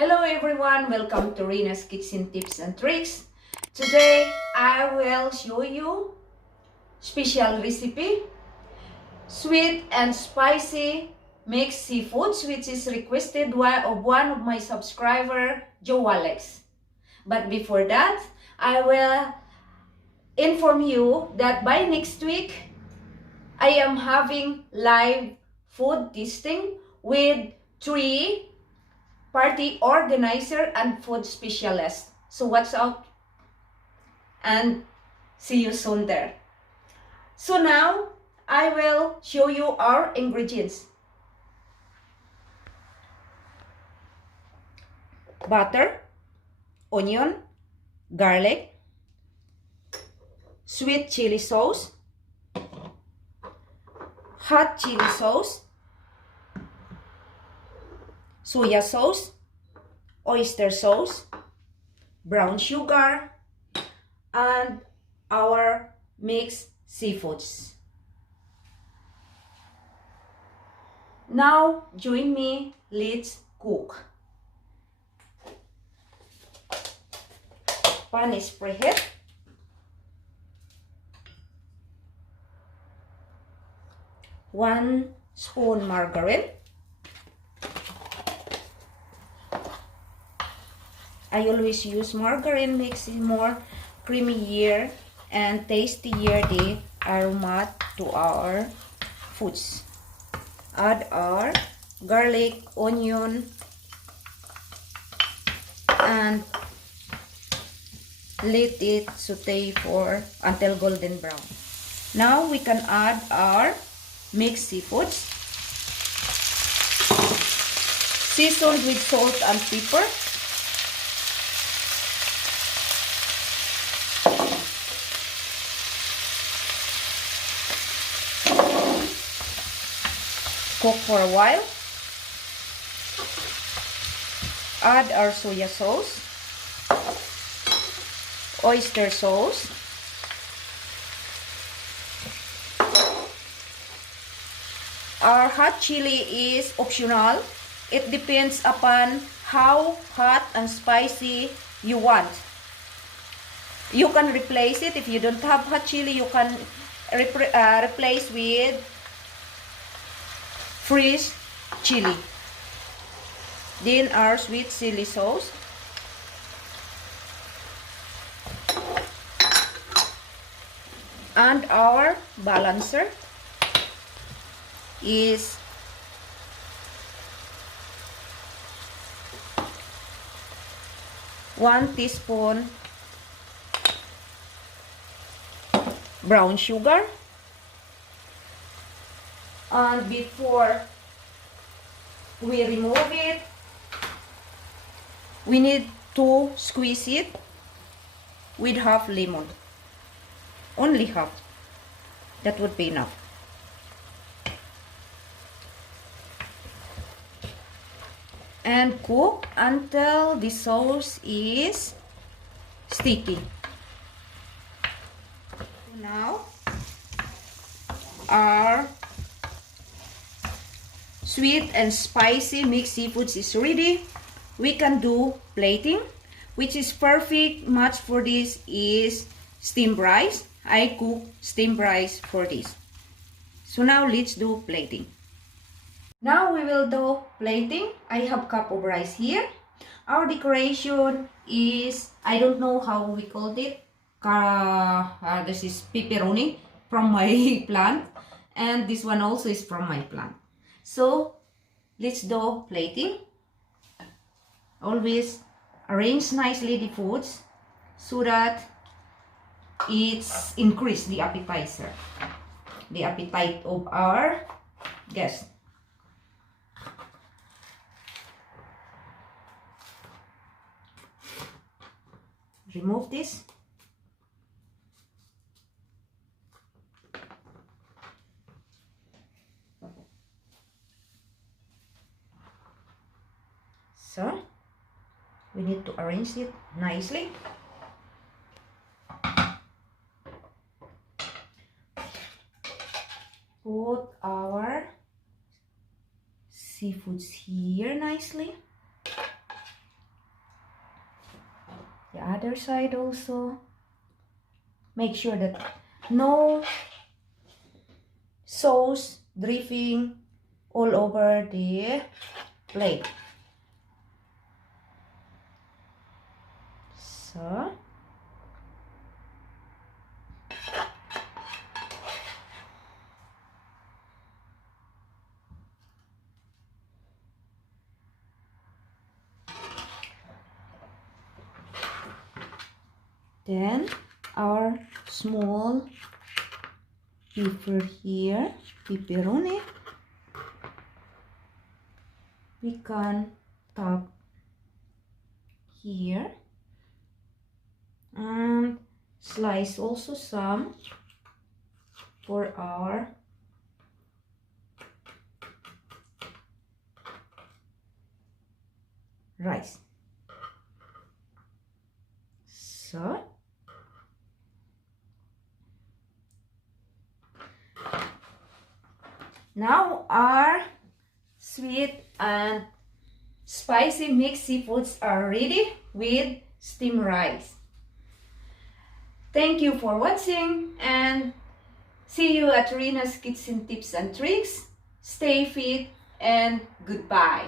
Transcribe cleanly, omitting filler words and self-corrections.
Hello everyone, welcome to Rina's Kitchen Tips and Tricks. Today I will show you special recipe, sweet and spicy mixed seafoods, which is requested of one of my subscriber, Joe Alex. But before that, I will inform you that by next week, I am having live food tasting with 3 party organizer and food specialist. So watch out and see you soon there. So now I will show you our ingredients. Butter, onion, garlic, sweet chili sauce, hot chili sauce, soya sauce, oyster sauce, brown sugar, and our mixed seafoods. Now join me, let's cook. Pan is preheat. One spoon margarine. I always use margarine, makes it more creamier and tastier the aroma to our foods. Add our garlic, onion, and let it saute until golden brown. Now we can add our mixed seafoods, seasoned with salt and pepper. Cook for a while. Add our soya sauce, oyster sauce, our hot chili is optional. It depends upon how hot and spicy you want. You can replace it. If you don't have hot chili, you can replace with fresh chili. Then our sweet chili sauce. And our balancer is one teaspoon brown sugar. And before we remove it, we need to squeeze it with half lemon. Only half. That would be enough. And cook until the sauce is sticky. Now our sweet and spicy mixed seafoods is ready. We can do plating, which is perfect match for this is steamed rice. I cook steamed rice for this. So now let's do plating. Now we will do plating. I have cup of rice here. Our decoration is, I don't know how we called it. This is pepperoni from my plant. And this one also is from my plant. So let's do plating. Always arrange nicely the foods so that it's increase the appetizer, the appetite of our guest. Remove this. So we need to arrange it nicely. Put our seafoods here nicely. other side also. Make sure that no sauce dripping all over the plate. So, then our small pepper here, pepperoni, we can top here and slice also some for our rice. So, now our sweet and spicy mixed seafoods are ready with steamed rice. Thank you for watching and see you at Rina's Kitchen Tips and Tricks. Stay fit and goodbye.